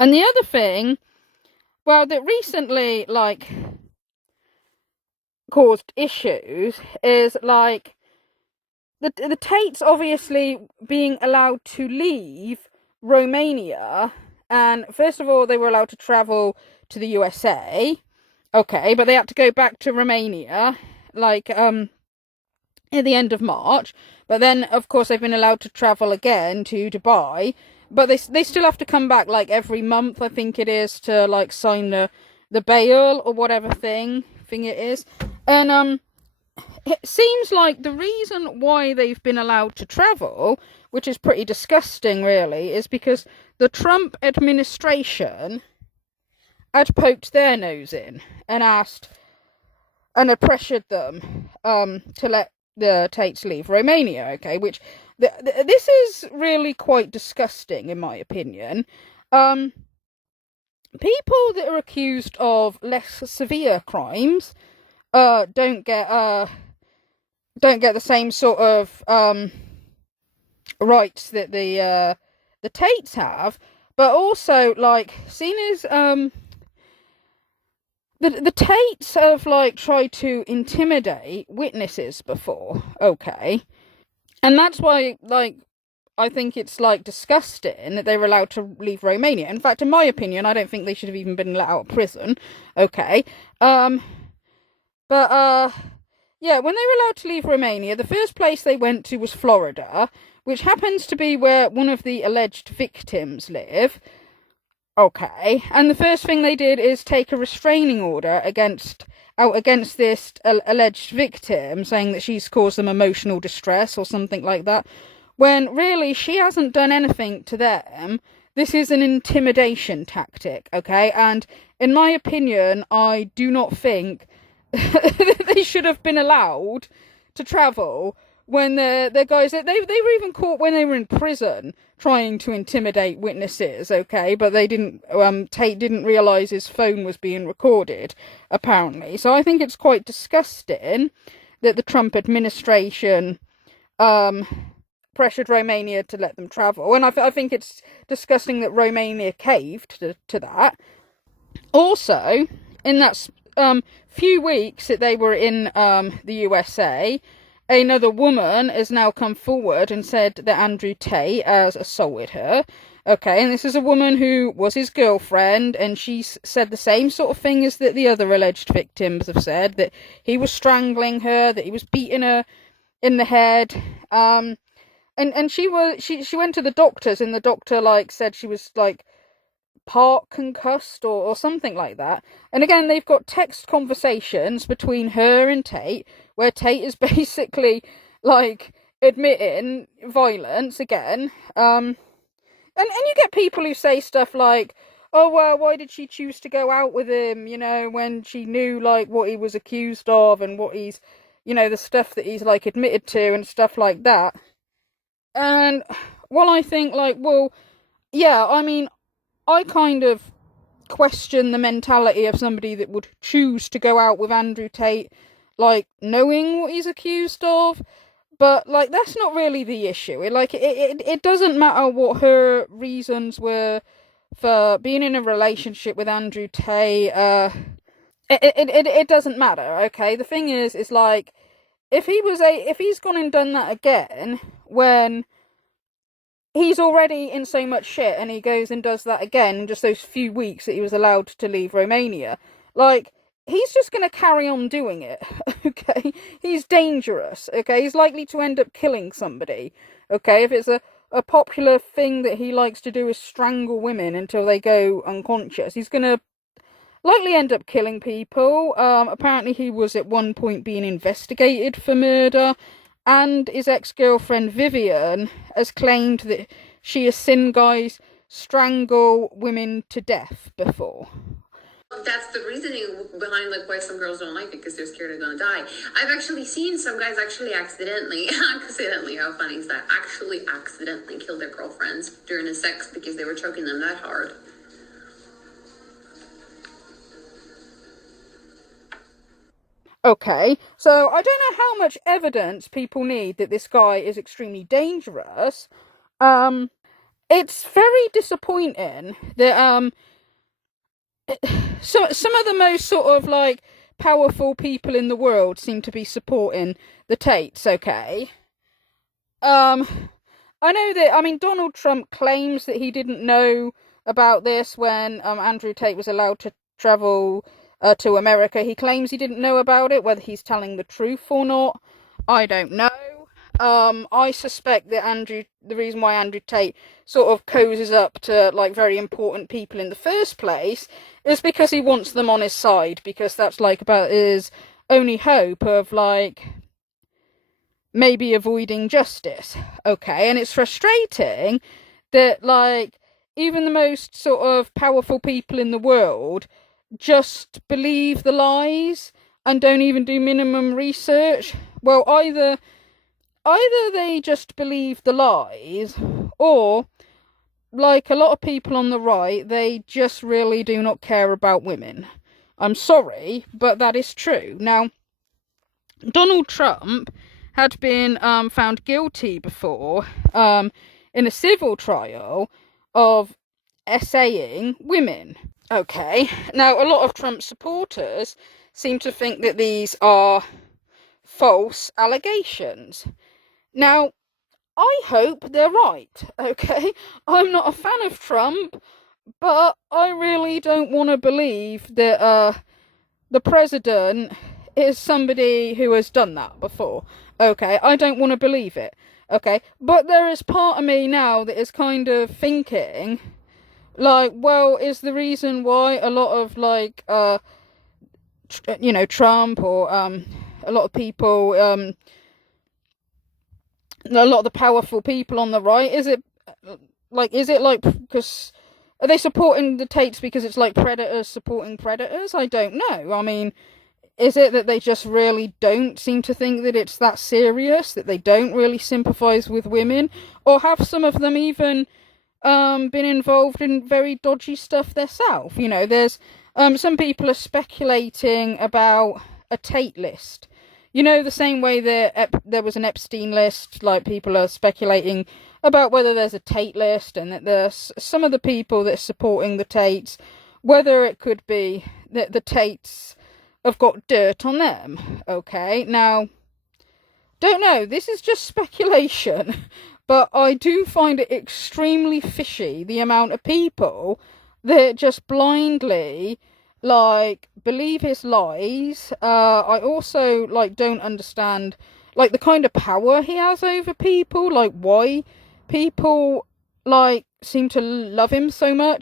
And the other thing, well, that recently, like, caused issues is, like, the Tates obviously being allowed to leave Romania, and first of all, they were allowed to travel to the USA, okay, but they had to go back to Romania, like, at the end of March, but then, of course, they've been allowed to travel again to Dubai, but they still have to come back, like, every month, I think it is, to, like, sign the bail, or whatever thing it is, and, it seems like the reason why they've been allowed to travel, which is pretty disgusting, really, is because the Trump administration had poked their nose in and asked and had pressured them to let the Tates leave Romania, okay? Which this is really quite disgusting, in my opinion. People that are accused of less severe crimes don't get the same sort of rights that the Tates have, but also, like, seen as the Tates have, like, tried to intimidate witnesses before, okay, and that's why, like, I think it's, like, disgusting that they were allowed to leave Romania. In fact, in my opinion, I don't think they should have even been let out of prison, okay, but yeah, when they were allowed to leave Romania, the first place they went to was Florida, which happens to be where one of the alleged victims live. Okay, and the first thing they did is take a restraining order against this alleged victim, saying that she's caused them emotional distress or something like that, when really she hasn't done anything to them. This is an intimidation tactic, okay? And in my opinion, I do not think they should have been allowed to travel when the guys they were even caught when they were in prison trying to intimidate witnesses, okay, but they didn't Tate didn't realize his phone was being recorded, apparently. So I think it's quite disgusting that the Trump administration pressured Romania to let them travel, and I think it's disgusting that Romania caved to that. Also, in that few weeks that they were in the USA, another woman has now come forward and said that Andrew Tate has assaulted her. Okay, and this is a woman who was his girlfriend, and she's said the same sort of thing as that the other alleged victims have said, that he was strangling her, that he was beating her in the head. And she went to the doctors, and the doctor, like, said she was, like, part concussed or something like that. And again, they've got text conversations between her and Tate, where Tate is basically, like, admitting violence again. And you get people who say stuff like, oh, well, why did she choose to go out with him, you know, when she knew, like, what he was accused of and what he's, you know, the stuff that he's, like, admitted to and stuff like that. And, well, I think, like, well, yeah, I mean, I kind of question the mentality of somebody that would choose to go out with Andrew Tate, like, knowing what he's accused of. But, like, that's not really the issue. It doesn't matter what her reasons were for being in a relationship with Andrew Tate. It doesn't matter, okay? The thing is like, if he's gone and done that again, when he's already in so much shit, and he goes and does that again in just those few weeks that he was allowed to leave Romania, like, he's just going to carry on doing it, okay? He's dangerous, okay? He's likely to end up killing somebody, okay? If it's a popular thing that he likes to do is strangle women until they go unconscious, he's going to likely end up killing people. Apparently he was at one point being investigated for murder, and his ex-girlfriend Vivian has claimed that she has seen guys strangle women to death before. That's the reasoning behind, like, why some girls don't like it, because they're scared they're gonna die. I've actually seen some guys actually accidentally, how funny is that? Actually accidentally kill their girlfriends during a sex because they were choking them that hard. Okay, so I don't know how much evidence people need that this guy is extremely dangerous. it's very disappointing that some of the most sort of like powerful people in the world seem to be supporting the Tates. Okay, I know that, I mean, Donald Trump claims that he didn't know about this when Andrew Tate was allowed to travel to America. He claims he didn't know about it. Whether he's telling the truth or not, I don't know. I suspect that the reason why Andrew Tate sort of cozies up to like very important people in the first place is because he wants them on his side, because that's like about his only hope of like maybe avoiding justice. Okay, and it's frustrating that like even the most sort of powerful people in the world just believe the lies and don't even do minimum research. Well, either they just believe the lies, or like a lot of people on the right, they just really do not care about women. I'm sorry, but that is true. Now, Donald Trump had been found guilty before in a civil trial of essaying women. Okay, now a lot of Trump supporters seem to think that these are false allegations. Now, I hope they're right, okay? I'm not a fan of Trump, but I really don't want to believe that the president is somebody who has done that before. Okay, I don't want to believe it. Okay, but there is part of me now that is kind of thinking, like, well, is the reason why a lot of like, Trump or a lot of people, a lot of the powerful people on the right, is it like because are they supporting the Tates because it's like predators supporting predators? I don't know. I mean, is it that they just really don't seem to think that it's that serious, that they don't really sympathise with women? Or have some of them even been involved in very dodgy stuff themselves? You know, there's some people are speculating about a Tate list. You know, the same way that there was an Epstein list, like people are speculating about whether there's a Tate list, and that there's some of the people that are supporting the Tates, whether it could be that the Tates have got dirt on them. Okay, now, don't know, this is just speculation, but I do find it extremely fishy, the amount of people that just blindly like believe his lies. I also like don't understand like the kind of power he has over people, like why people like seem to love him so much.